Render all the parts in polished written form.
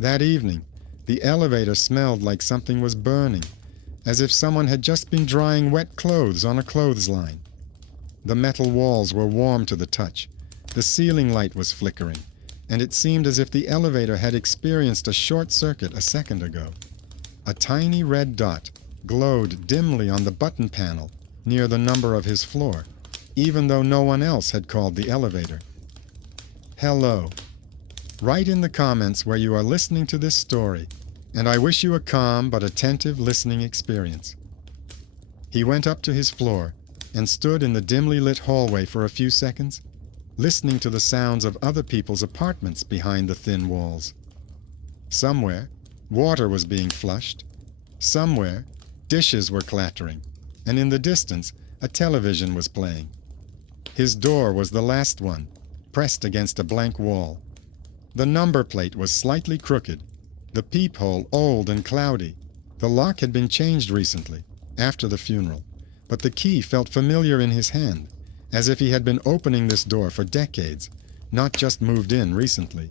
That evening, the elevator smelled like something was burning, as if someone had just been drying wet clothes on a clothesline. The metal walls were warm to the touch, the ceiling light was flickering, and it seemed as if the elevator had experienced a short circuit a second ago. A tiny red dot glowed dimly on the button panel near the number of his floor, even though no one else had called the elevator. Hello. Write in the comments where you are listening to this story, and I wish you a calm but attentive listening experience. He went up to his floor and stood in the dimly lit hallway for a few seconds, listening to the sounds of other people's apartments behind the thin walls. Somewhere, water was being flushed. Somewhere, dishes were clattering, and in the distance, a television was playing. His door was the last one, pressed against a blank wall. The number plate was slightly crooked, the peephole old and cloudy. The lock had been changed recently, after the funeral, but the key felt familiar in his hand, as if he had been opening this door for decades, not just moved in recently.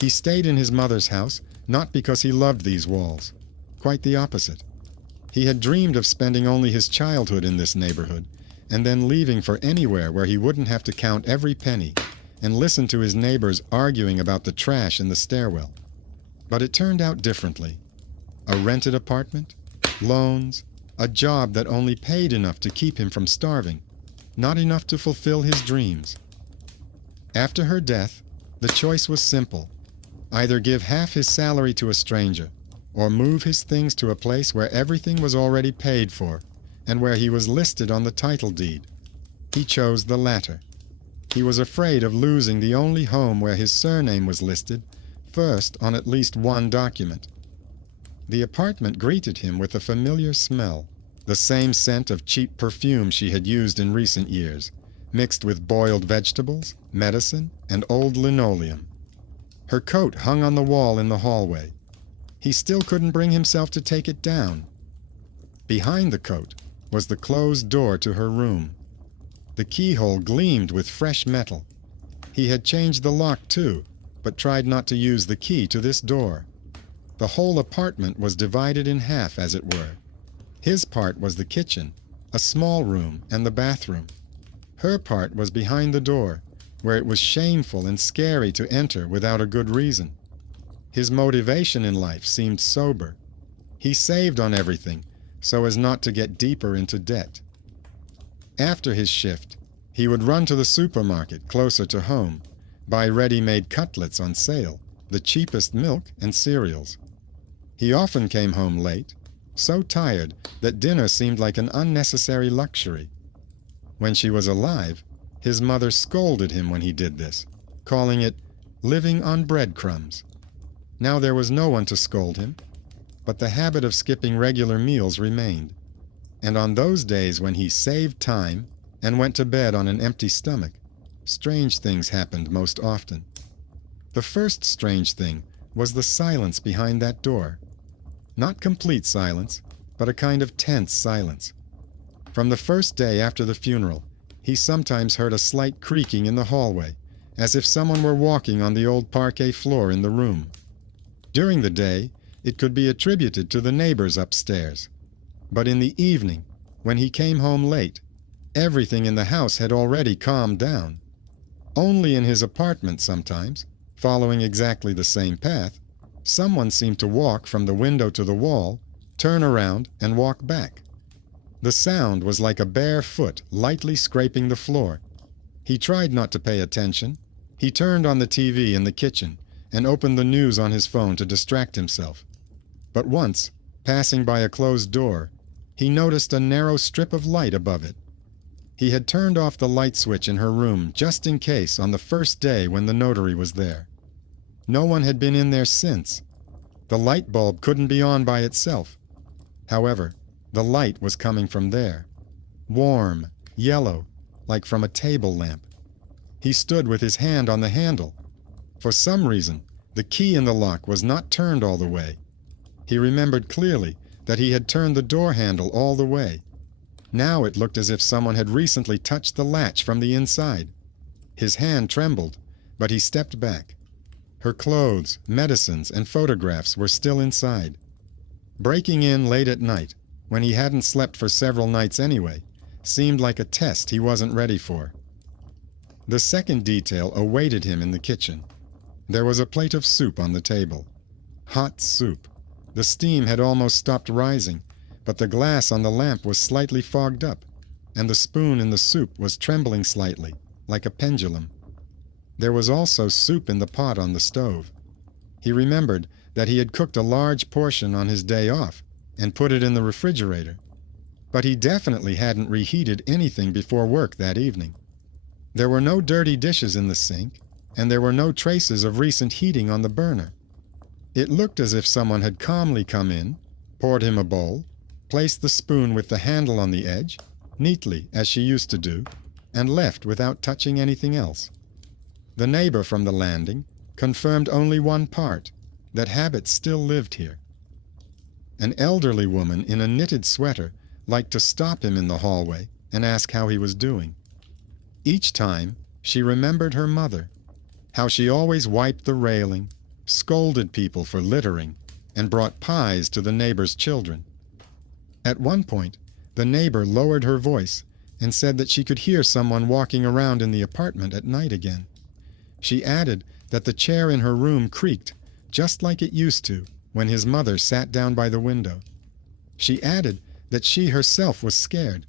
He stayed in his mother's house not because he loved these walls. Quite the opposite. He had dreamed of spending only his childhood in this neighborhood, and then leaving for anywhere where he wouldn't have to count every penny and listen to his neighbors arguing about the trash in the stairwell. But it turned out differently. A rented apartment, loans, a job that only paid enough to keep him from starving, not enough to fulfill his dreams. After her death, the choice was simple. Either give half his salary to a stranger, or move his things to a place where everything was already paid for, and where he was listed on the title deed. He chose the latter. He was afraid of losing the only home where his surname was listed, first on at least one document. The apartment greeted him with a familiar smell, the same scent of cheap perfume she had used in recent years, mixed with boiled vegetables, medicine, and old linoleum. Her coat hung on the wall in the hallway. He still couldn't bring himself to take it down. Behind the coat was the closed door to her room. The keyhole gleamed with fresh metal. He had changed the lock too, but tried not to use the key to this door. The whole apartment was divided in half, as it were. His part was the kitchen, a small room, and the bathroom. Her part was behind the door, where it was shameful and scary to enter without a good reason. His motivation in life seemed sober. He saved on everything so as not to get deeper into debt. After his shift, he would run to the supermarket closer to home, buy ready-made cutlets on sale, the cheapest milk and cereals. He often came home late, so tired that dinner seemed like an unnecessary luxury. When she was alive, his mother scolded him when he did this, calling it living on breadcrumbs. Now there was no one to scold him, but the habit of skipping regular meals remained. And on those days when he saved time and went to bed on an empty stomach, strange things happened most often. The first strange thing was the silence behind that door. Not complete silence, but a kind of tense silence. From the first day after the funeral, he sometimes heard a slight creaking in the hallway, as if someone were walking on the old parquet floor in the room. During the day, it could be attributed to the neighbors upstairs. But in the evening, when he came home late, everything in the house had already calmed down. Only in his apartment sometimes, following exactly the same path, someone seemed to walk from the window to the wall, turn around, and walk back. The sound was like a bare foot lightly scraping the floor. He tried not to pay attention. He turned on the TV in the kitchen and opened the news on his phone to distract himself. But once, passing by a closed door, he noticed a narrow strip of light above it. He had turned off the light switch in her room just in case on the first day when the notary was there. No one had been in there since. The light bulb couldn't be on by itself. However, the light was coming from there. Warm, yellow, like from a table lamp. He stood with his hand on the handle. For some reason, the key in the lock was not turned all the way. He remembered clearly that he had turned the door handle all the way. Now it looked as if someone had recently touched the latch from the inside. His hand trembled, but he stepped back. Her clothes, medicines, and photographs were still inside. Breaking in late at night, when he hadn't slept for several nights anyway, seemed like a test he wasn't ready for. The second detail awaited him in the kitchen. There was a plate of soup on the table. Hot soup. The steam had almost stopped rising, but the glass on the lamp was slightly fogged up, and the spoon in the soup was trembling slightly, like a pendulum. There was also soup in the pot on the stove. He remembered that he had cooked a large portion on his day off and put it in the refrigerator, but he definitely hadn't reheated anything before work that evening. There were no dirty dishes in the sink, and there were no traces of recent heating on the burner. It looked as if someone had calmly come in, poured him a bowl, placed the spoon with the handle on the edge, neatly as she used to do, and left without touching anything else. The neighbor from the landing confirmed only one part, that habit still lived here. An elderly woman in a knitted sweater liked to stop him in the hallway and ask how he was doing. Each time, she remembered her mother, how she always wiped the railing, scolded people for littering, and brought pies to the neighbor's children. At one point, the neighbor lowered her voice and said that she could hear someone walking around in the apartment at night again. She added that the chair in her room creaked, just like it used to when his mother sat down by the window. She added that she herself was scared,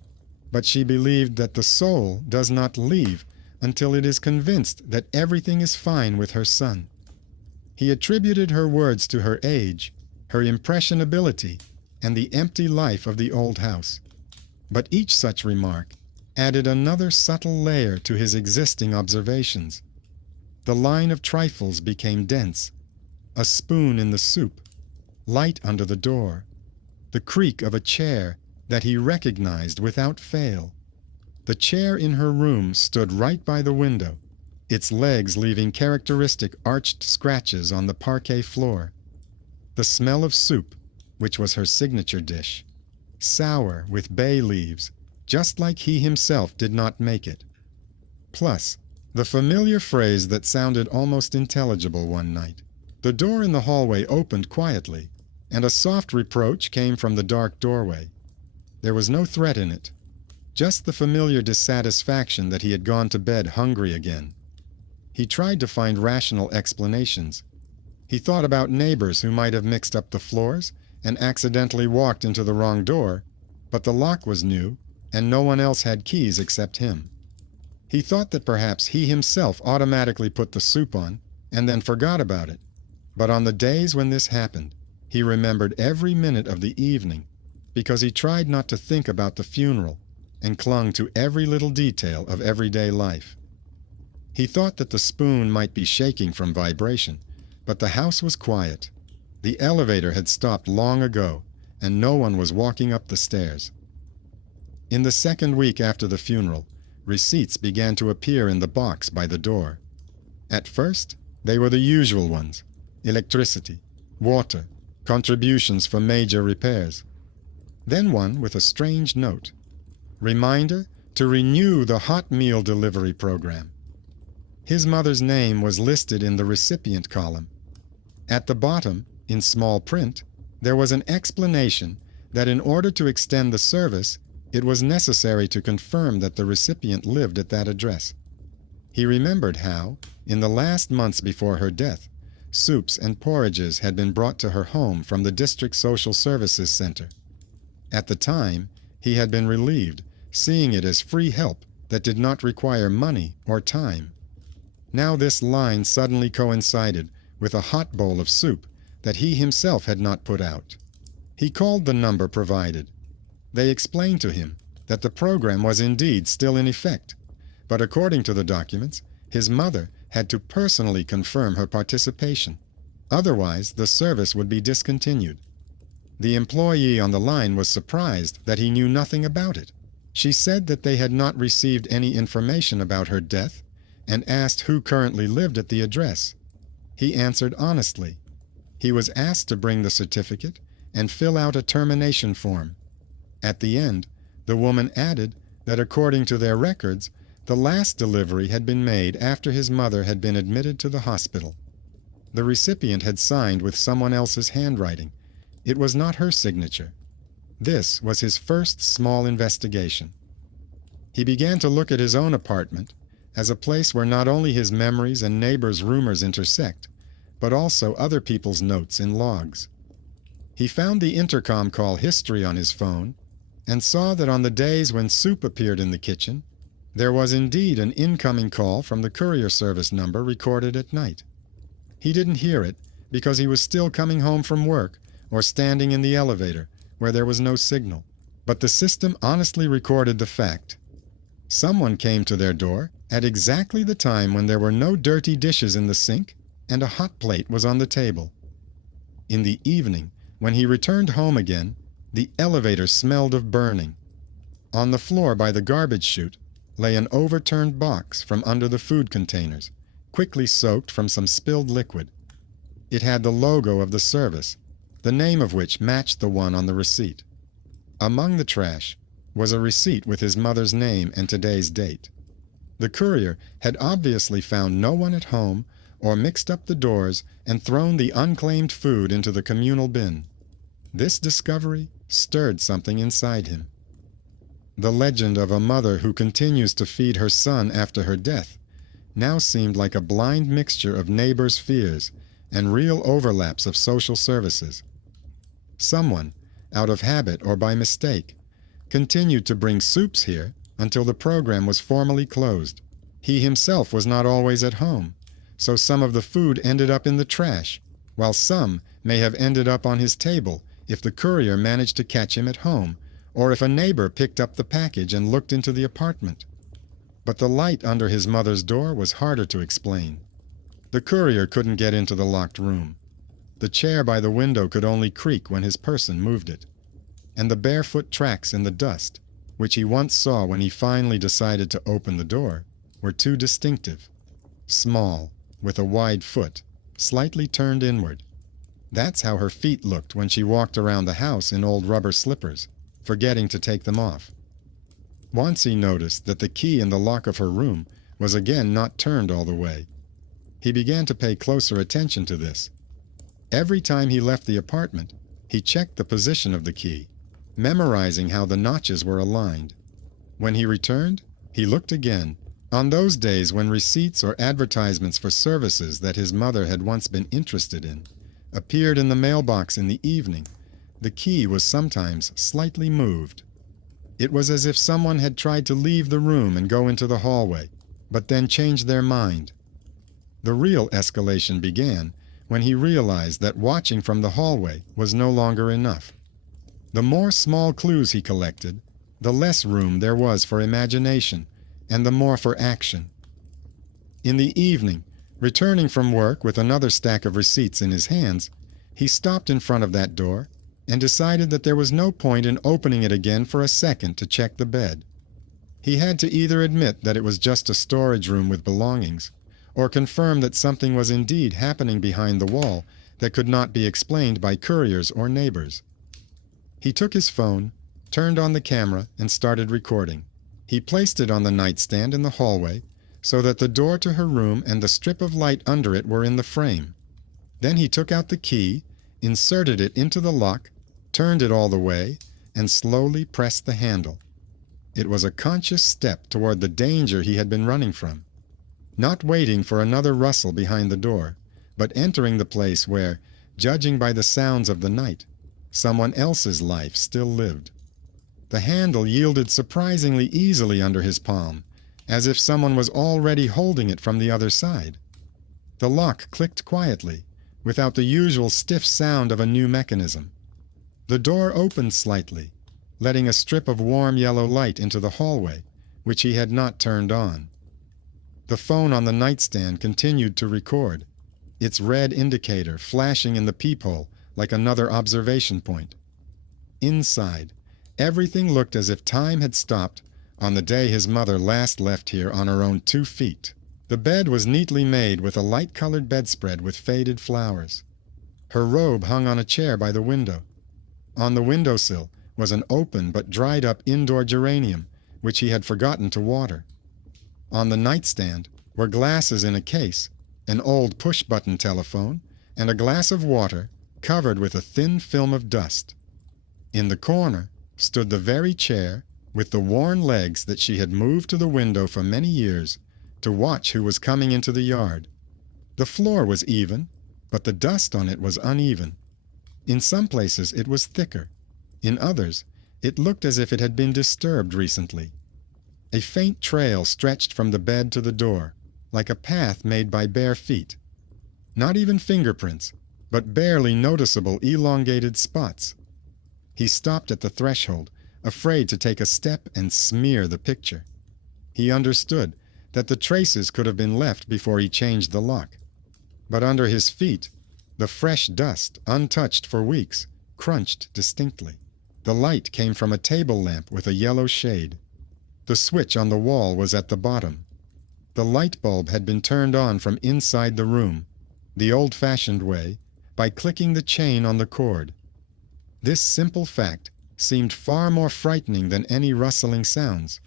but she believed that the soul does not leave until it is convinced that everything is fine with her son. He attributed her words to her age, her impressionability, and the empty life of the old house. But each such remark added another subtle layer to his existing observations. The line of trifles became dense. A spoon in the soup, light under the door, the creak of a chair that he recognized without fail. The chair in her room stood right by the window, its legs leaving characteristic arched scratches on the parquet floor. The smell of soup, which was her signature dish, sour with bay leaves, just like he himself did not make it. Plus, the familiar phrase that sounded almost intelligible one night. The door in the hallway opened quietly, and a soft reproach came from the dark doorway. There was no threat in it, just the familiar dissatisfaction that he had gone to bed hungry again. He tried to find rational explanations. He thought about neighbors who might have mixed up the floors and accidentally walked into the wrong door, but the lock was new, and no one else had keys except him. He thought that perhaps he himself automatically put the soup on and then forgot about it. But on the days when this happened, he remembered every minute of the evening because he tried not to think about the funeral and clung to every little detail of everyday life. He thought that the spoon might be shaking from vibration, but the house was quiet. The elevator had stopped long ago, and no one was walking up the stairs. In the second week after the funeral, receipts began to appear in the box by the door. At first, they were the usual ones: electricity, water, contributions for major repairs. Then one with a strange note: reminder to renew the hot meal delivery program. His mother's name was listed in the recipient column. At the bottom, in small print, there was an explanation that in order to extend the service, it was necessary to confirm that the recipient lived at that address. He remembered how, in the last months before her death, soups and porridges had been brought to her home from the District Social Services Center. At the time, he had been relieved, seeing it as free help that did not require money or time. Now this line suddenly coincided with a hot bowl of soup that he himself had not put out. He called the number provided. They explained to him that the program was indeed still in effect, but according to the documents, his mother had to personally confirm her participation. Otherwise, the service would be discontinued. The employee on the line was surprised that he knew nothing about it. She said that they had not received any information about her death and asked who currently lived at the address. He answered honestly. He was asked to bring the certificate and fill out a termination form. At the end, the woman added that according to their records, the last delivery had been made after his mother had been admitted to the hospital. The recipient had signed with someone else's handwriting. It was not her signature. This was his first small investigation. He began to look at his own apartment as a place where not only his memories and neighbors' rumors intersect, but also other people's notes in logs. He found the intercom call history on his phone and saw that on the days when soup appeared in the kitchen, there was indeed an incoming call from the courier service number recorded at night. He didn't hear it because he was still coming home from work or standing in the elevator where there was no signal. But the system honestly recorded the fact. Someone came to their door at exactly the time when there were no dirty dishes in the sink and a hot plate was on the table. In the evening, when he returned home again, the elevator smelled of burning. On the floor by the garbage chute lay an overturned box from under the food containers, quickly soaked from some spilled liquid. It had the logo of the service, the name of which matched the one on the receipt. Among the trash was a receipt with his mother's name and today's date. The courier had obviously found no one at home or mixed up the doors and thrown the unclaimed food into the communal bin. This discovery stirred something inside him. The legend of a mother who continues to feed her son after her death now seemed like a blind mixture of neighbors' fears and real overlaps of social services. Someone, out of habit or by mistake, continued to bring soups here until the program was formally closed. He himself was not always at home, so some of the food ended up in the trash, while some may have ended up on his table if the courier managed to catch him at home, or if a neighbor picked up the package and looked into the apartment. But the light under his mother's door was harder to explain. The courier couldn't get into the locked room. The chair by the window could only creak when his person moved it. And the barefoot tracks in the dust, which he once saw when he finally decided to open the door, were too distinctive. Small, with a wide foot, slightly turned inward. That's how her feet looked when she walked around the house in old rubber slippers, forgetting to take them off. Once he noticed that the key in the lock of her room was again not turned all the way. He began to pay closer attention to this. Every time he left the apartment, he checked the position of the key, memorizing how the notches were aligned. When he returned, he looked again. On those days when receipts or advertisements for services that his mother had once been interested in appeared in the mailbox in the evening, the key was sometimes slightly moved. It was as if someone had tried to leave the room and go into the hallway, but then changed their mind. The real escalation began when he realized that watching from the hallway was no longer enough. The more small clues he collected, the less room there was for imagination, and the more for action. In the evening, returning from work with another stack of receipts in his hands, he stopped in front of that door and decided that there was no point in opening it again for a second to check the bed. He had to either admit that it was just a storage room with belongings, or confirm that something was indeed happening behind the wall that could not be explained by couriers or neighbors. He took his phone, turned on the camera, and started recording. He placed it on the nightstand in the hallway so that the door to her room and the strip of light under it were in the frame. Then he took out the key, inserted it into the lock, turned it all the way, and slowly pressed the handle. It was a conscious step toward the danger he had been running from. Not waiting for another rustle behind the door, but entering the place where, judging by the sounds of the night, someone else's life still lived. The handle yielded surprisingly easily under his palm, as if someone was already holding it from the other side. The lock clicked quietly, without the usual stiff sound of a new mechanism. The door opened slightly, letting a strip of warm yellow light into the hallway, which he had not turned on. The phone on the nightstand continued to record, its red indicator flashing in the peephole like another observation point. Inside, everything looked as if time had stopped on the day his mother last left here on her own 2 feet. The bed was neatly made with a light-colored bedspread with faded flowers. Her robe hung on a chair by the window. On the windowsill was an open but dried-up indoor geranium, which he had forgotten to water. On the nightstand were glasses in a case, an old push-button telephone, and a glass of water covered with a thin film of dust. In the corner stood the very chair with the worn legs that she had moved to the window for many years to watch who was coming into the yard. The floor was even, but the dust on it was uneven. In some places it was thicker. In others, it looked as if it had been disturbed recently. A faint trail stretched from the bed to the door, like a path made by bare feet. Not even fingerprints, but barely noticeable elongated spots. He stopped at the threshold, afraid to take a step and smear the picture. He understood that the traces could have been left before he changed the lock. But under his feet, the fresh dust, untouched for weeks, crunched distinctly. The light came from a table lamp with a yellow shade. The switch on the wall was at the bottom. The light bulb had been turned on from inside the room, the old-fashioned way, by clicking the chain on the cord. This simple fact seemed far more frightening than any rustling sounds.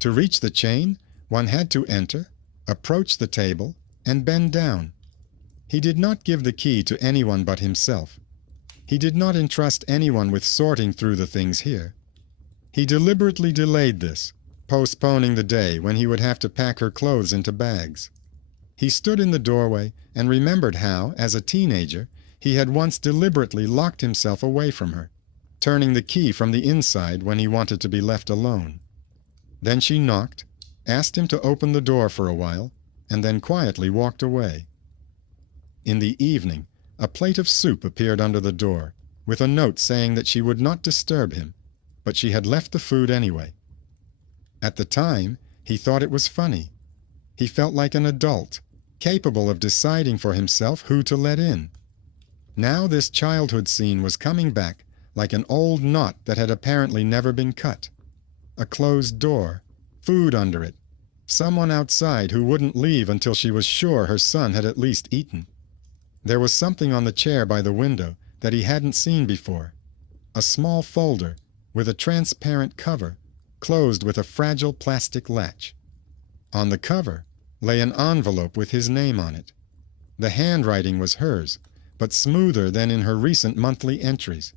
To reach the chain, one had to enter, approach the table, and bend down. He did not give the key to anyone but himself. He did not entrust anyone with sorting through the things here. He deliberately delayed this, postponing the day when he would have to pack her clothes into bags. He stood in the doorway and remembered how, as a teenager, he had once deliberately locked himself away from her, turning the key from the inside when he wanted to be left alone. Then she knocked, asked him to open the door for a while, and then quietly walked away. In the evening, a plate of soup appeared under the door, with a note saying that she would not disturb him, but she had left the food anyway. At the time, he thought it was funny. He felt like an adult, capable of deciding for himself who to let in. Now this childhood scene was coming back like an old knot that had apparently never been cut. A closed door, food under it, someone outside who wouldn't leave until she was sure her son had at least eaten. There was something on the chair by the window that he hadn't seen before. A small folder with a transparent cover, closed with a fragile plastic latch. On the cover lay an envelope with his name on it. The handwriting was hers, but smoother than in her recent monthly entries.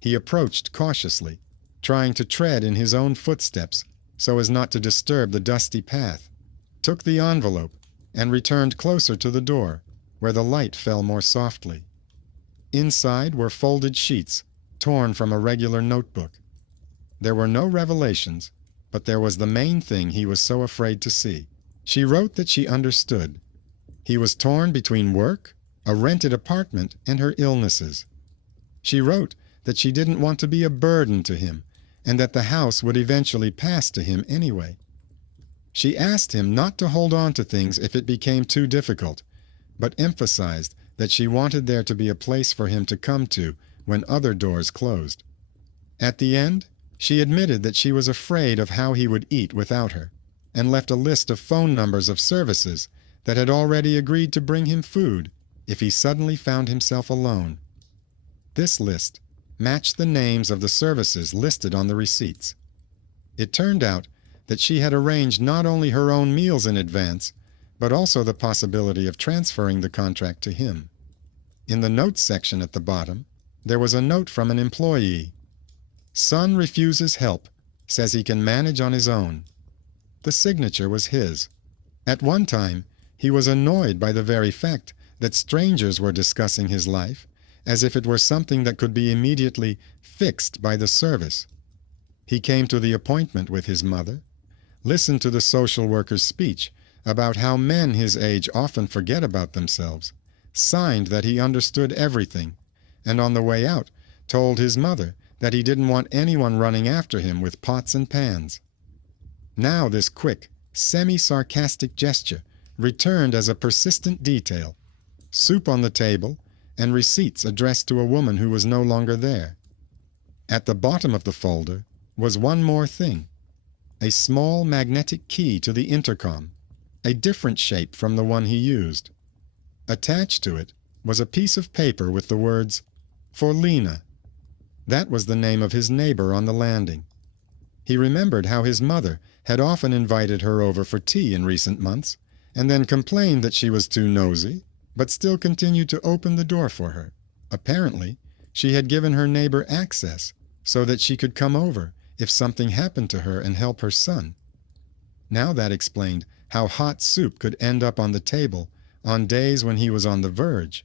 He approached cautiously, trying to tread in his own footsteps so as not to disturb the dusty path, took the envelope, and returned closer to the door, where the light fell more softly. Inside were folded sheets, torn from a regular notebook. There were no revelations, but there was the main thing he was so afraid to see. She wrote that she understood. He was torn between work, a rented apartment, and her illnesses. She wrote that she didn't want to be a burden to him, and that the house would eventually pass to him anyway. She asked him not to hold on to things if it became too difficult, but emphasized that she wanted there to be a place for him to come to when other doors closed. At the end, she admitted that she was afraid of how he would eat without her, and left a list of phone numbers of services that had already agreed to bring him food if he suddenly found himself alone. This list matched the names of the services listed on the receipts. It turned out that she had arranged not only her own meals in advance, but also the possibility of transferring the contract to him. In the notes section at the bottom, there was a note from an employee. Son refuses help, says he can manage on his own. The signature was his. At one time, he was annoyed by the very fact that strangers were discussing his life as if it were something that could be immediately fixed by the service. He came to the appointment with his mother, listened to the social worker's speech about how men his age often forget about themselves, signed that he understood everything, and on the way out told his mother that he didn't want anyone running after him with pots and pans. Now this quick, semi-sarcastic gesture returned as a persistent detail: soup on the table and receipts addressed to a woman who was no longer there. At the bottom of the folder was one more thing: a small magnetic key to the intercom, a different shape from the one he used. Attached to it was a piece of paper with the words, "For Lena." That was the name of his neighbor on the landing. He remembered how his mother had often invited her over for tea in recent months, and then complained that she was too nosy, but still continued to open the door for her. Apparently, she had given her neighbor access so that she could come over if something happened to her and help her son. Now that explained how hot soup could end up on the table on days when he was on the verge.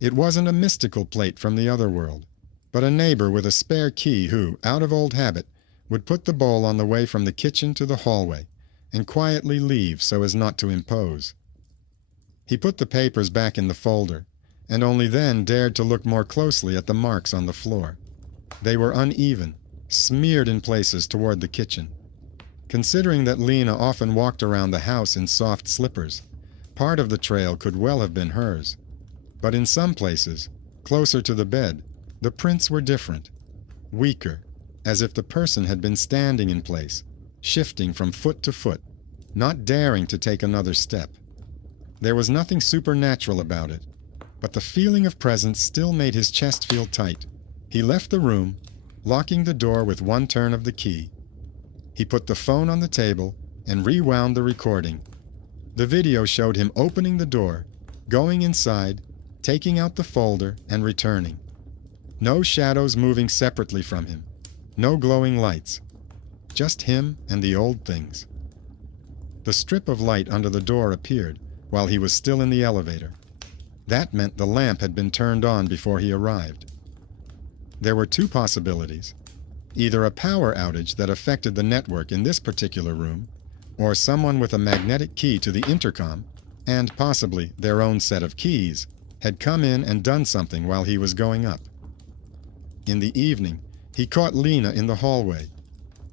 It wasn't a mystical plate from the other world, but a neighbor with a spare key who, out of old habit, would put the bowl on the way from the kitchen to the hallway and quietly leave so as not to impose. He put the papers back in the folder, and only then dared to look more closely at the marks on the floor. They were uneven, smeared in places toward the kitchen. Considering that Lena often walked around the house in soft slippers, part of the trail could well have been hers. But in some places, closer to the bed, the prints were different, weaker, as if the person had been standing in place, shifting from foot to foot, not daring to take another step. There was nothing supernatural about it, but the feeling of presence still made his chest feel tight. He left the room, locking the door with one turn of the key. He put the phone on the table and rewound the recording. The video showed him opening the door, going inside, taking out the folder, and returning. No shadows moving separately from him, no glowing lights, just him and the old things. The strip of light under the door appeared while he was still in the elevator. That meant the lamp had been turned on before he arrived. There were two possibilities: either a power outage that affected the network in this particular room, or someone with a magnetic key to the intercom, and possibly their own set of keys, had come in and done something while he was going up. In the evening, he caught Lena in the hallway.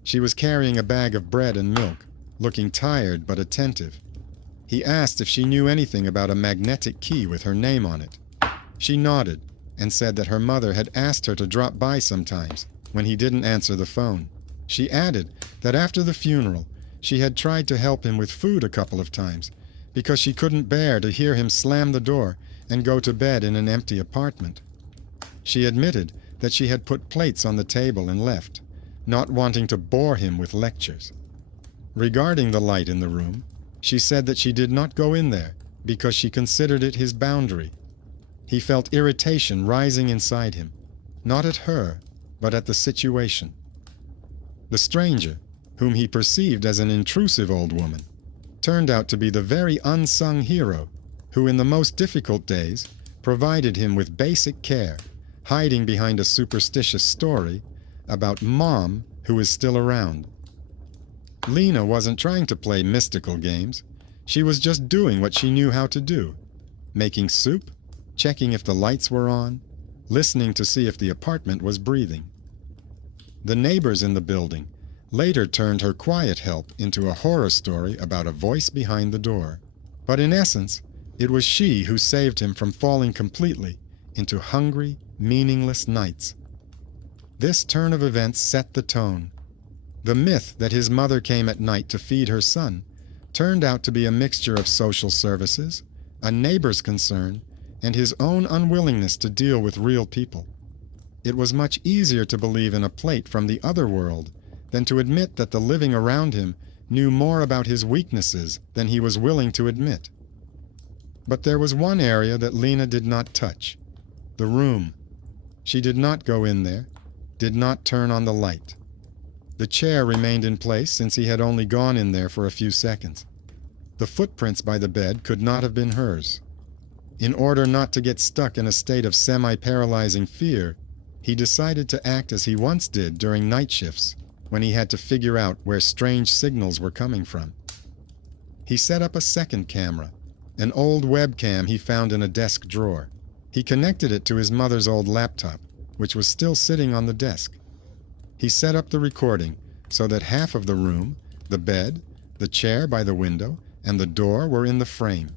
She was carrying a bag of bread and milk, looking tired but attentive. He asked if she knew anything about a magnetic key with her name on it. She nodded and said that her mother had asked her to drop by sometimes when he didn't answer the phone. She added that after the funeral, she had tried to help him with food a couple of times because she couldn't bear to hear him slam the door and go to bed in an empty apartment. She admitted that she had put plates on the table and left, not wanting to bore him with lectures. Regarding the light in the room, she said that she did not go in there because she considered it his boundary. He felt irritation rising inside him, not at her, but at the situation. The stranger, whom he perceived as an intrusive old woman, turned out to be the very unsung hero who in the most difficult days provided him with basic care, hiding behind a superstitious story about Mom who is still around. Lena wasn't trying to play mystical games. She was just doing what she knew how to do: making soup, checking if the lights were on, listening to see if the apartment was breathing. The neighbors in the building later turned her quiet help into a horror story about a voice behind the door. But in essence, it was she who saved him from falling completely into hungry, meaningless nights. This turn of events set the tone. The myth that his mother came at night to feed her son turned out to be a mixture of social services, a neighbor's concern, and his own unwillingness to deal with real people. It was much easier to believe in a plate from the other world than to admit that the living around him knew more about his weaknesses than he was willing to admit. But there was one area that Lena did not touch: the room. She did not go in there, did not turn on the light. The chair remained in place since he had only gone in there for a few seconds. The footprints by the bed could not have been hers. In order not to get stuck in a state of semi-paralyzing fear, he decided to act as he once did during night shifts, when he had to figure out where strange signals were coming from. He set up a second camera, an old webcam he found in a desk drawer. He connected it to his mother's old laptop, which was still sitting on the desk. He set up the recording so that half of the room, the bed, the chair by the window, and the door were in the frame.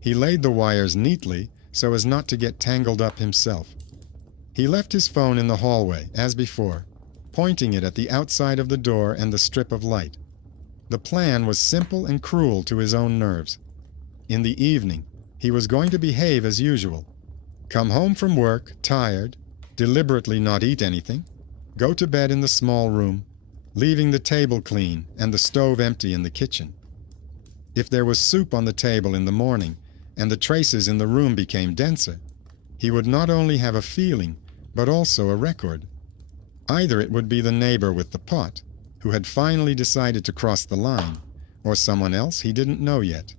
He laid the wires neatly so as not to get tangled up himself. He left his phone in the hallway, as before, pointing it at the outside of the door and the strip of light. The plan was simple and cruel to his own nerves. In the evening, he was going to behave as usual. Come home from work, tired, deliberately not eat anything, go to bed in the small room, leaving the table clean and the stove empty in the kitchen. If there was soup on the table in the morning and the traces in the room became denser, he would not only have a feeling, but also a record. Either it would be the neighbor with the pot, who had finally decided to cross the line, or someone else he didn't know yet.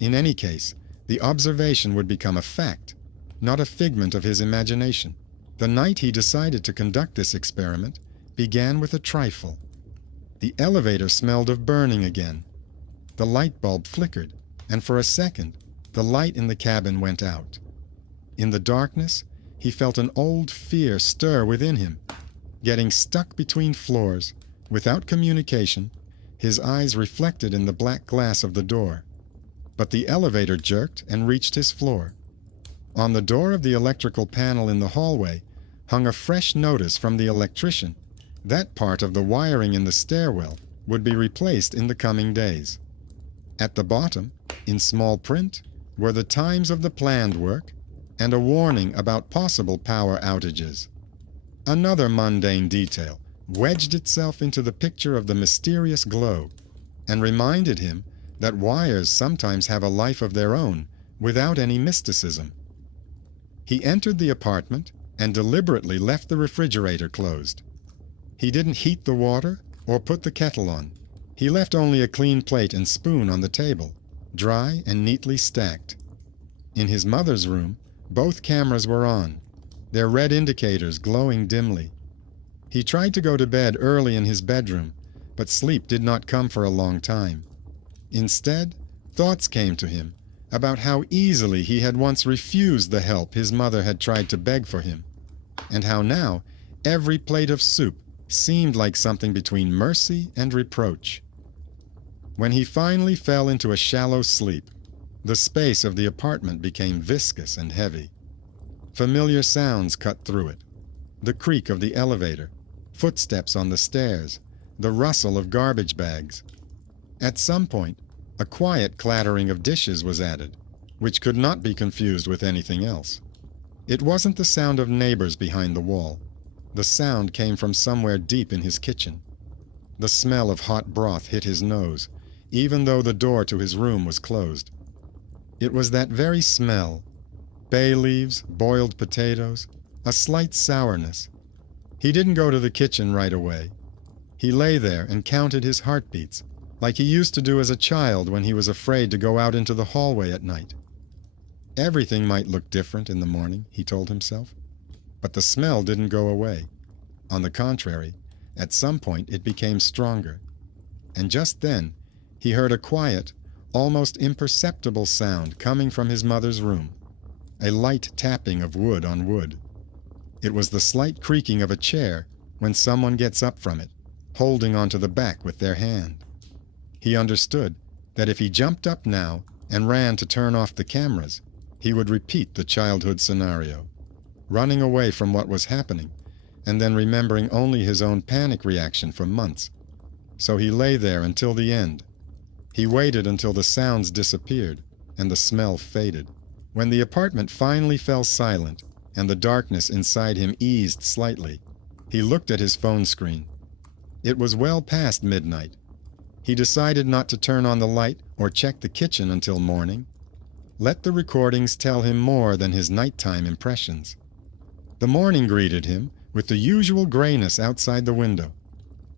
In any case, the observation would become a fact, not a figment of his imagination. The night he decided to conduct this experiment began with a trifle. The elevator smelled of burning again. The light bulb flickered, and for a second, the light in the cabin went out. In the darkness, he felt an old fear stir within him. Getting stuck between floors, without communication, his eyes reflected in the black glass of the door. But the elevator jerked and reached his floor. On the door of the electrical panel in the hallway hung a fresh notice from the electrician that part of the wiring in the stairwell would be replaced in the coming days. At the bottom, in small print, were the times of the planned work and a warning about possible power outages. Another mundane detail wedged itself into the picture of the mysterious glow and reminded him that wires sometimes have a life of their own without any mysticism. He entered the apartment and deliberately left the refrigerator closed. He didn't heat the water or put the kettle on. He left only a clean plate and spoon on the table, dry and neatly stacked. In his mother's room, both cameras were on, their red indicators glowing dimly. He tried to go to bed early in his bedroom, but sleep did not come for a long time. Instead, thoughts came to him about how easily he had once refused the help his mother had tried to beg for him, and how now every plate of soup seemed like something between mercy and reproach. When he finally fell into a shallow sleep, the space of the apartment became viscous and heavy. Familiar sounds cut through it. The creak of the elevator, footsteps on the stairs, the rustle of garbage bags. At some point, a quiet clattering of dishes was added, which could not be confused with anything else. It wasn't the sound of neighbors behind the wall. The sound came from somewhere deep in his kitchen. The smell of hot broth hit his nose, even though the door to his room was closed. It was that very smell: bay leaves, boiled potatoes, a slight sourness. He didn't go to the kitchen right away. He lay there and counted his heartbeats, like he used to do as a child when he was afraid to go out into the hallway at night. Everything might look different in the morning, he told himself, but the smell didn't go away. On the contrary, at some point it became stronger. And just then, he heard a quiet, almost imperceptible sound coming from his mother's room, a light tapping of wood on wood. It was the slight creaking of a chair when someone gets up from it, holding onto the back with their hand. He understood that if he jumped up now and ran to turn off the cameras, he would repeat the childhood scenario, running away from what was happening and then remembering only his own panic reaction for months. So he lay there until the end. He waited until the sounds disappeared and the smell faded. When the apartment finally fell silent and the darkness inside him eased slightly, he looked at his phone screen. It was well past midnight. He decided not to turn on the light or check the kitchen until morning. Let the recordings tell him more than his nighttime impressions. The morning greeted him with the usual grayness outside the window.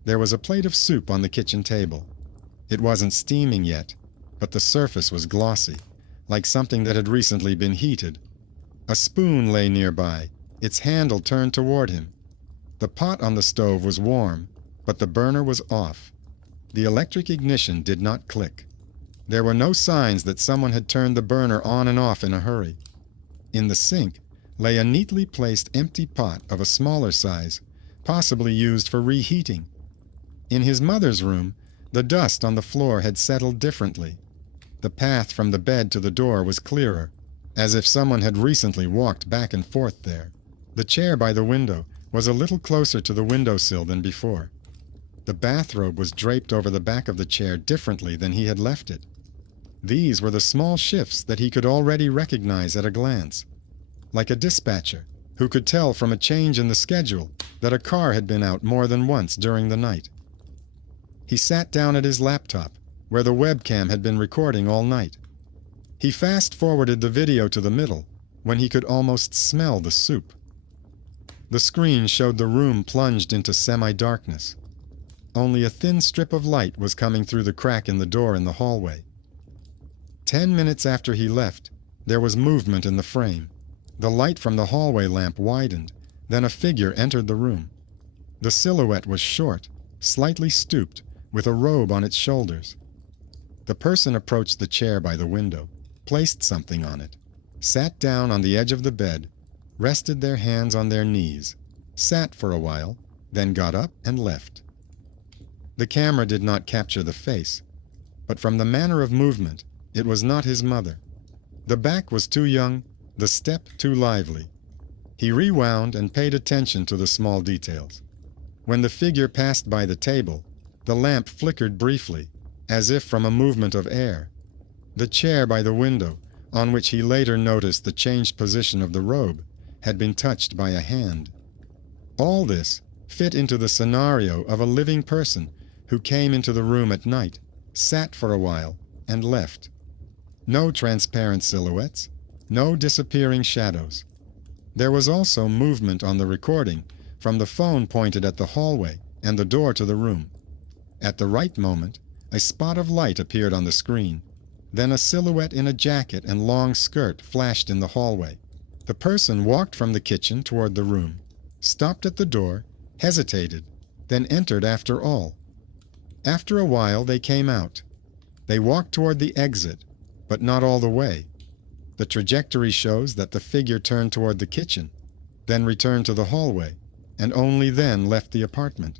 There was a plate of soup on the kitchen table. It wasn't steaming yet, but the surface was glossy, like something that had recently been heated. A spoon lay nearby, its handle turned toward him. The pot on the stove was warm, but the burner was off. The electric ignition did not click. There were no signs that someone had turned the burner on and off in a hurry. In the sink lay a neatly placed empty pot of a smaller size, possibly used for reheating. In his mother's room, the dust on the floor had settled differently. The path from the bed to the door was clearer, as if someone had recently walked back and forth there. The chair by the window was a little closer to the windowsill than before. The bathrobe was draped over the back of the chair differently than he had left it. These were the small shifts that he could already recognize at a glance, like a dispatcher who could tell from a change in the schedule that a car had been out more than once during the night. He sat down at his laptop, where the webcam had been recording all night. He fast-forwarded the video to the middle, when he could almost smell the soup. The screen showed the room plunged into semi-darkness. Only a thin strip of light was coming through the crack in the door in the hallway. 10 minutes after he left, there was movement in the frame. The light from the hallway lamp widened, then a figure entered the room. The silhouette was short, slightly stooped, with a robe on its shoulders. The person approached the chair by the window, placed something on it, sat down on the edge of the bed, rested their hands on their knees, sat for a while, then got up and left. The camera did not capture the face, but from the manner of movement, it was not his mother. The back was too young, the step too lively. He rewound and paid attention to the small details. When the figure passed by the table, the lamp flickered briefly, as if from a movement of air. The chair by the window, on which he later noticed the changed position of the robe, had been touched by a hand. All this fit into the scenario of a living person who came into the room at night, sat for a while, and left. No transparent silhouettes, no disappearing shadows. There was also movement on the recording from the phone pointed at the hallway and the door to the room. At the right moment, a spot of light appeared on the screen. Then a silhouette in a jacket and long skirt flashed in the hallway. The person walked from the kitchen toward the room, stopped at the door, hesitated, then entered after all. After a while they came out. They walked toward the exit, but not all the way. The trajectory shows that the figure turned toward the kitchen, then returned to the hallway, and only then left the apartment.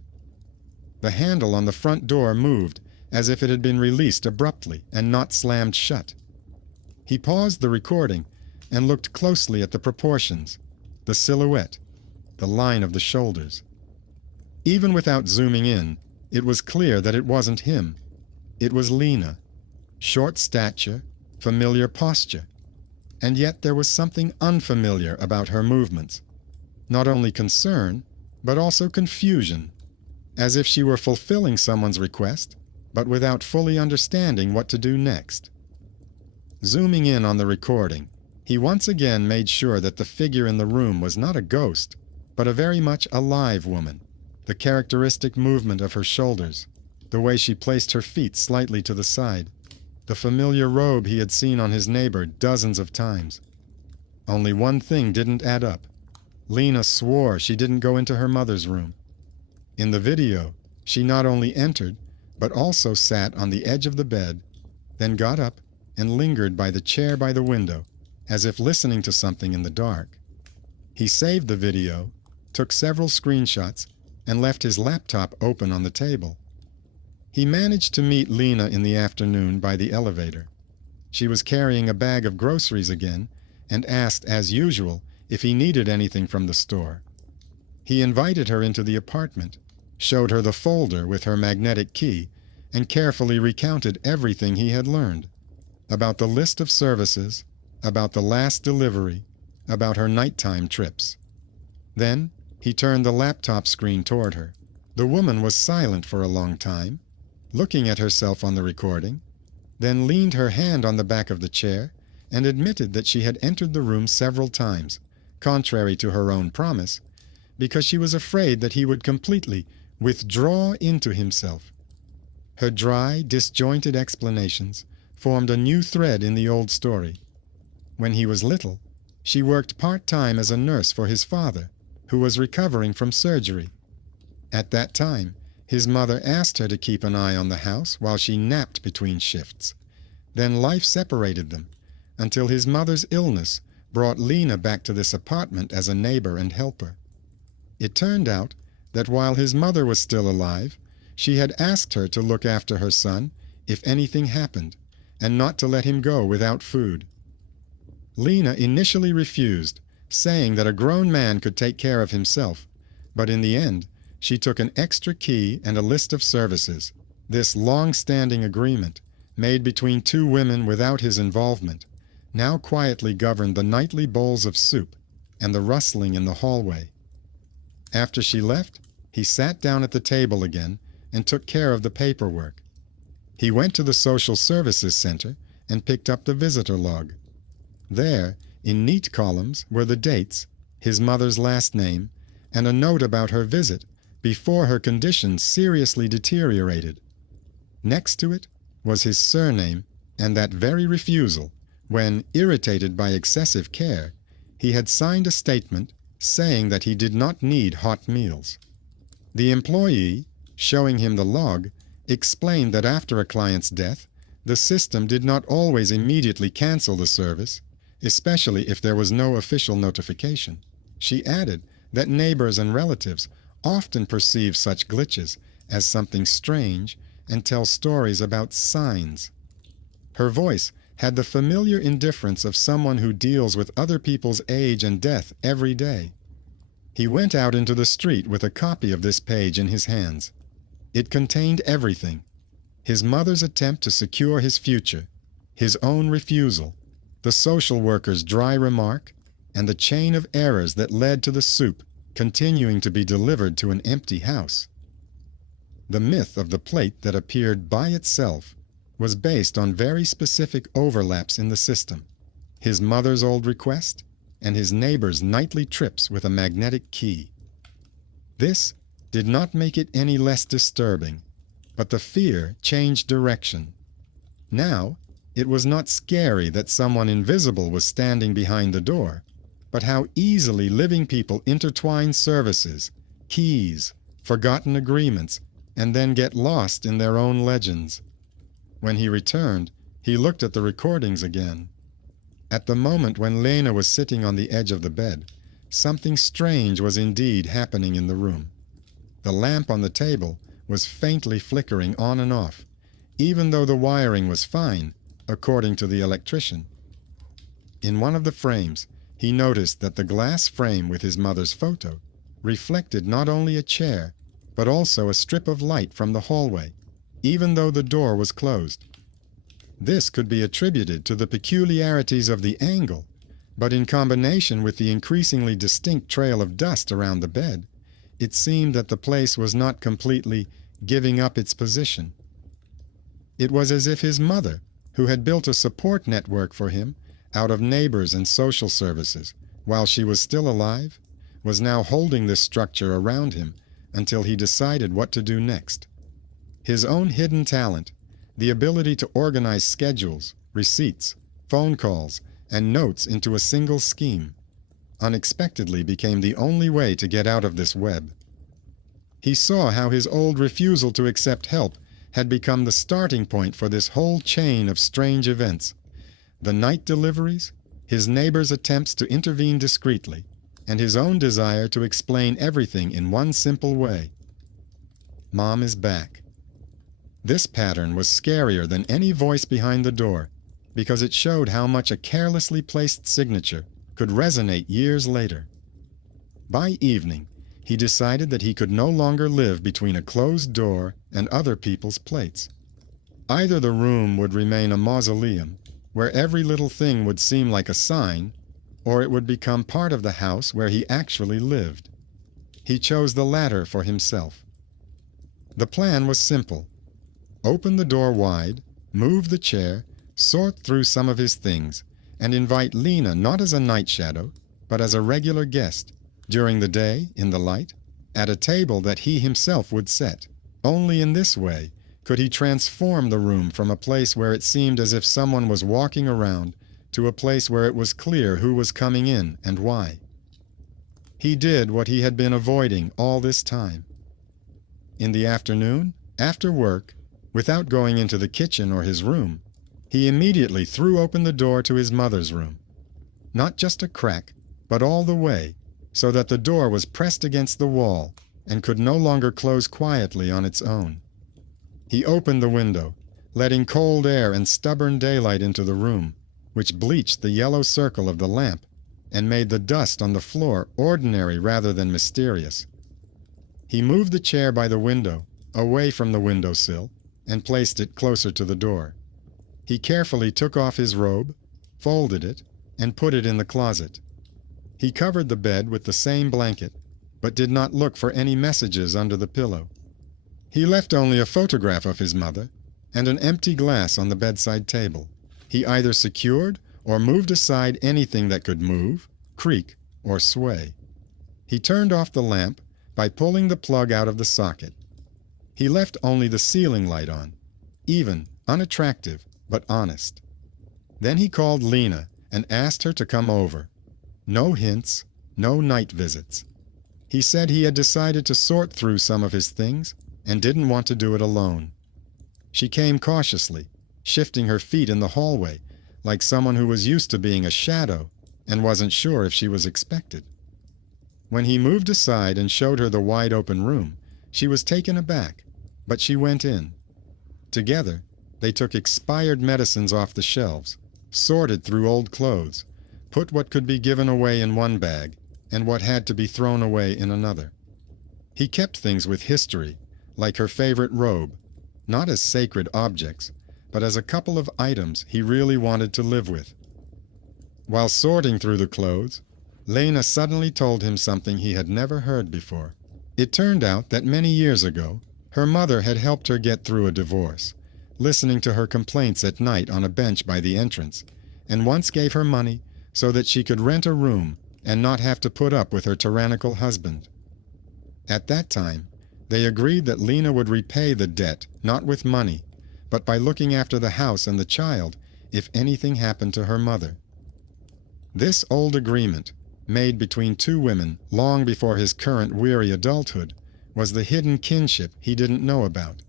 The handle on the front door moved as if it had been released abruptly and not slammed shut. He paused the recording and looked closely at the proportions, the silhouette, the line of the shoulders. Even without zooming in, it was clear that it wasn't him. It was Lena. Short stature, familiar posture. And yet there was something unfamiliar about her movements. Not only concern, but also confusion, as if she were fulfilling someone's request, but without fully understanding what to do next. Zooming in on the recording, he once again made sure that the figure in the room was not a ghost, but a very much alive woman. The characteristic movement of her shoulders, the way she placed her feet slightly to the side, the familiar robe he had seen on his neighbor dozens of times. Only one thing didn't add up. Lena swore she didn't go into her mother's room. In the video, she not only entered, but also sat on the edge of the bed, then got up and lingered by the chair by the window, as if listening to something in the dark. He saved the video, took several screenshots, and left his laptop open on the table. He managed to meet Lena in the afternoon by the elevator. She was carrying a bag of groceries again and asked, as usual, if he needed anything from the store. He invited her into the apartment, showed her the folder with her magnetic key, and carefully recounted everything he had learned about the list of services, about the last delivery, about her nighttime trips. Then he turned the laptop screen toward her. The woman was silent for a long time, looking at herself on the recording, then leaned her hand on the back of the chair and admitted that she had entered the room several times, contrary to her own promise, because she was afraid that he would completely withdraw into himself. Her dry, disjointed explanations formed a new thread in the old story. When he was little, she worked part-time as a nurse for his father, who was recovering from surgery. At that time, his mother asked her to keep an eye on the house while she napped between shifts. Then life separated them, until his mother's illness brought Lena back to this apartment as a neighbor and helper. It turned out that while his mother was still alive, she had asked her to look after her son if anything happened, and not to let him go without food. Lena initially refused, saying that a grown man could take care of himself, but in the end, she took an extra key and a list of services. This long-standing agreement, made between two women without his involvement, now quietly governed the nightly bowls of soup and the rustling in the hallway. After she left, he sat down at the table again and took care of the paperwork. He went to the social services center and picked up the visitor log. There, in neat columns, were the dates, his mother's last name, and a note about her visit before her condition seriously deteriorated. Next to it was his surname and that very refusal when, irritated by excessive care, he had signed a statement saying that he did not need hot meals. The employee, showing him the log, explained that after a client's death, the system did not always immediately cancel the service, especially if there was no official notification. She added that neighbors and relatives often perceive such glitches as something strange and tell stories about signs. Her voice had the familiar indifference of someone who deals with other people's age and death every day. He went out into the street with a copy of this page in his hands. It contained everything: his mother's attempt to secure his future, his own refusal, the social worker's dry remark, and the chain of errors that led to the soup continuing to be delivered to an empty house. The myth of the plate that appeared by itself was based on very specific overlaps in the system: his mother's old request and his neighbor's nightly trips with a magnetic key. This did not make it any less disturbing, but the fear changed direction. Now, it was not scary that someone invisible was standing behind the door, but how easily living people intertwine services, keys, forgotten agreements, and then get lost in their own legends. When he returned, he looked at the recordings again. At the moment when Lena was sitting on the edge of the bed, something strange was indeed happening in the room. The lamp on the table was faintly flickering on and off, even though the wiring was fine, according to the electrician. In one of the frames, he noticed that the glass frame with his mother's photo reflected not only a chair, but also a strip of light from the hallway, even though the door was closed. This could be attributed to the peculiarities of the angle, but in combination with the increasingly distinct trail of dust around the bed, it seemed that the place was not completely giving up its position. It was as if his mother, who had built a support network for him out of neighbors and social services while she was still alive, was now holding this structure around him until he decided what to do next. His own hidden talent, the ability to organize schedules, receipts, phone calls, and notes into a single scheme, unexpectedly became the only way to get out of this web. He saw how his old refusal to accept help had become the starting point for this whole chain of strange events: the night deliveries, his neighbor's attempts to intervene discreetly, and his own desire to explain everything in one simple way. Mom is back. This pattern was scarier than any voice behind the door, because it showed how much a carelessly placed signature could resonate years later. By evening, he decided that he could no longer live between a closed door and other people's plates. Either the room would remain a mausoleum, where every little thing would seem like a sign, or it would become part of the house where he actually lived. He chose the latter for himself. The plan was simple: open the door wide, move the chair, sort through some of his things, and invite Lena not as a night shadow, but as a regular guest, during the day, in the light, at a table that he himself would set. Only in this way could he transform the room from a place where it seemed as if someone was walking around to a place where it was clear who was coming in and why. He did what he had been avoiding all this time. In the afternoon, after work, without going into the kitchen or his room, he immediately threw open the door to his mother's room. Not just a crack, but all the way, so that the door was pressed against the wall and could no longer close quietly on its own. He opened the window, letting cold air and stubborn daylight into the room, which bleached the yellow circle of the lamp and made the dust on the floor ordinary rather than mysterious. He moved the chair by the window, away from the windowsill, and placed it closer to the door. He carefully took off his robe, folded it, and put it in the closet. He covered the bed with the same blanket, but did not look for any messages under the pillow. He left only a photograph of his mother and an empty glass on the bedside table. He either secured or moved aside anything that could move, creak, or sway. He turned off the lamp by pulling the plug out of the socket. He left only the ceiling light on, even, unattractive, but honest. Then he called Lena and asked her to come over. No hints, no night visits. He said he had decided to sort through some of his things and didn't want to do it alone. She came cautiously, shifting her feet in the hallway, like someone who was used to being a shadow and wasn't sure if she was expected. When he moved aside and showed her the wide-open room, she was taken aback, but she went in. Together, they took expired medicines off the shelves, sorted through old clothes, put what could be given away in one bag and what had to be thrown away in another. He kept things with history, like her favorite robe, not as sacred objects, but as a couple of items he really wanted to live with. While sorting through the clothes, Lena suddenly told him something he had never heard before. It turned out that many years ago, her mother had helped her get through a divorce, listening to her complaints at night on a bench by the entrance, and once gave her money so that she could rent a room and not have to put up with her tyrannical husband. At that time, they agreed that Lena would repay the debt not with money, but by looking after the house and the child if anything happened to her mother. This old agreement, made between two women long before his current weary adulthood, was the hidden kinship he didn't know about,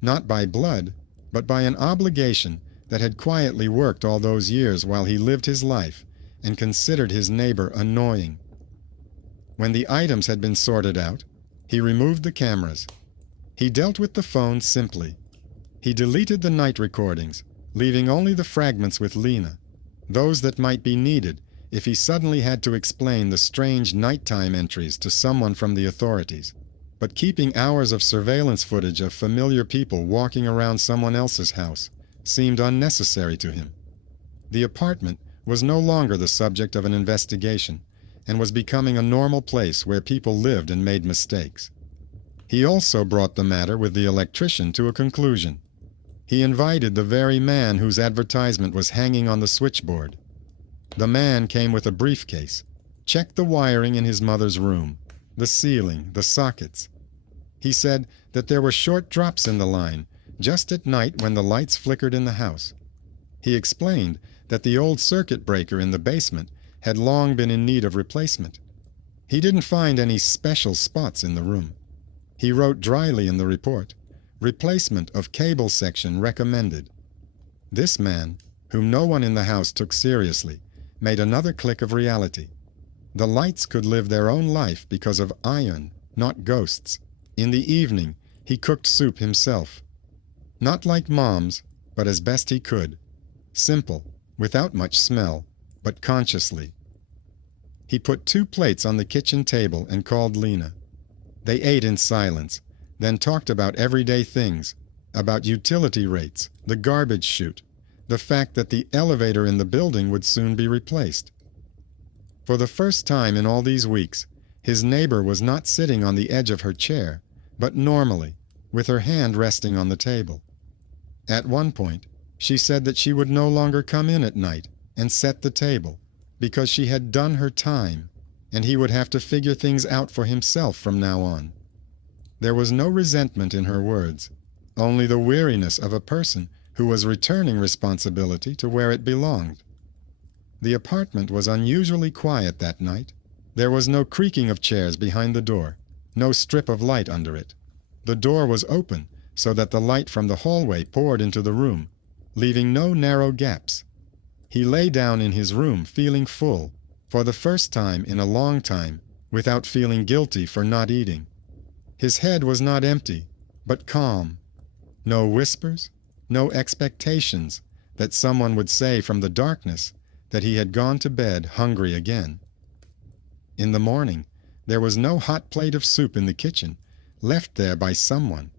not by blood, but by an obligation that had quietly worked all those years while he lived his life and considered his neighbor annoying. When the items had been sorted out, he removed the cameras. He dealt with the phone simply. He deleted the night recordings, leaving only the fragments with Lena, those that might be needed if he suddenly had to explain the strange nighttime entries to someone from the authorities. But keeping hours of surveillance footage of familiar people walking around someone else's house seemed unnecessary to him. The apartment was no longer the subject of an investigation and was becoming a normal place where people lived and made mistakes. He also brought the matter with the electrician to a conclusion. He invited the very man whose advertisement was hanging on the switchboard. The man came with a briefcase, checked the wiring in his mother's room, the ceiling, the sockets. He said that there were short drops in the line, just at night when the lights flickered in the house. He explained that the old circuit breaker in the basement had long been in need of replacement. He didn't find any special spots in the room. He wrote dryly in the report, "Replacement of cable section recommended." This man, whom no one in the house took seriously, made another click of reality. The lights could live their own life because of iron, not ghosts. In the evening, he cooked soup himself. Not like Mom's, but as best he could. Simple, without much smell, but consciously. He put 2 plates on the kitchen table and called Lena. They ate in silence, then talked about everyday things, about utility rates, the garbage chute, the fact that the elevator in the building would soon be replaced. For the first time in all these weeks, his neighbor was not sitting on the edge of her chair, but normally, with her hand resting on the table. At one point, she said that she would no longer come in at night and set the table, because she had done her time, and he would have to figure things out for himself from now on. There was no resentment in her words, only the weariness of a person who was returning responsibility to where it belonged. The apartment was unusually quiet that night. There was no creaking of chairs behind the door, no strip of light under it. The door was open so that the light from the hallway poured into the room, leaving no narrow gaps. He lay down in his room feeling full, for the first time in a long time, without feeling guilty for not eating. His head was not empty, but calm. No whispers, no expectations that someone would say from the darkness that he had gone to bed hungry again. In the morning, there was no hot plate of soup in the kitchen, left there by someone.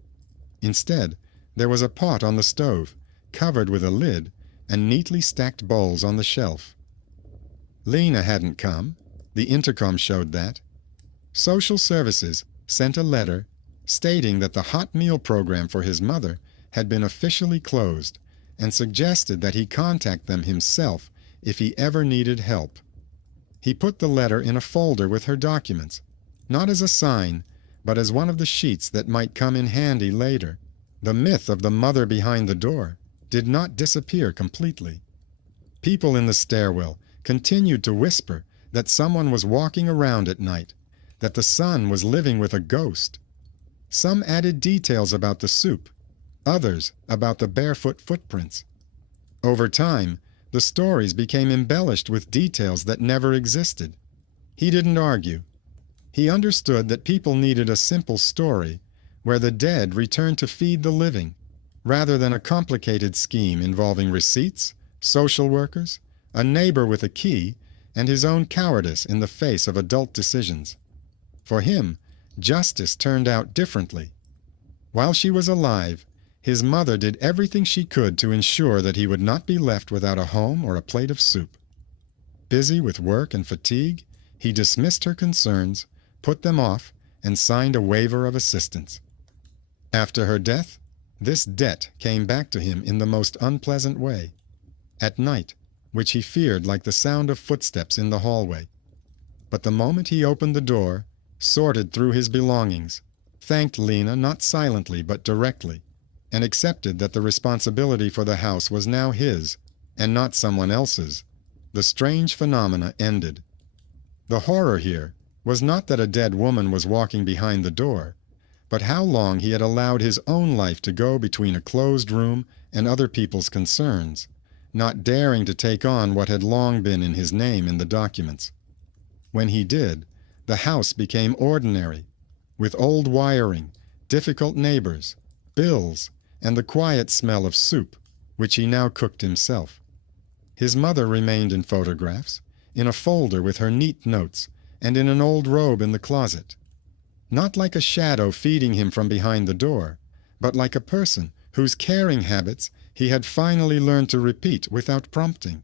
Instead, there was a pot on the stove, covered with a lid, and neatly stacked bowls on the shelf. Lena hadn't come. The intercom showed that. Social Services sent a letter stating that the hot meal program for his mother had been officially closed and suggested that he contact them himself if he ever needed help. He put the letter in a folder with her documents, not as a sign, but as one of the sheets that might come in handy later. The myth of the mother behind the door did not disappear completely. People in the stairwell continued to whisper that someone was walking around at night, that the son was living with a ghost. Some added details about the soup, others about the barefoot footprints. Over time, the stories became embellished with details that never existed. He didn't argue. He understood that people needed a simple story where the dead returned to feed the living, rather than a complicated scheme involving receipts, social workers, a neighbor with a key, and his own cowardice in the face of adult decisions. For him, justice turned out differently. While she was alive, his mother did everything she could to ensure that he would not be left without a home or a plate of soup. Busy with work and fatigue, he dismissed her concerns, put them off, and signed a waiver of assistance. After her death, this debt came back to him in the most unpleasant way. At night, which he feared like the sound of footsteps in the hallway. But the moment he opened the door, sorted through his belongings, thanked Lena not silently but directly, and accepted that the responsibility for the house was now his, and not someone else's, the strange phenomena ended. The horror here was not that a dead woman was walking behind the door, but how long he had allowed his own life to go between a closed room and other people's concerns, not daring to take on what had long been in his name in the documents. When he did, the house became ordinary, with old wiring, difficult neighbors, bills, and the quiet smell of soup, which he now cooked himself. His mother remained in photographs, in a folder with her neat notes, and in an old robe in the closet. Not like a shadow feeding him from behind the door, but like a person whose caring habits he had finally learned to repeat without prompting.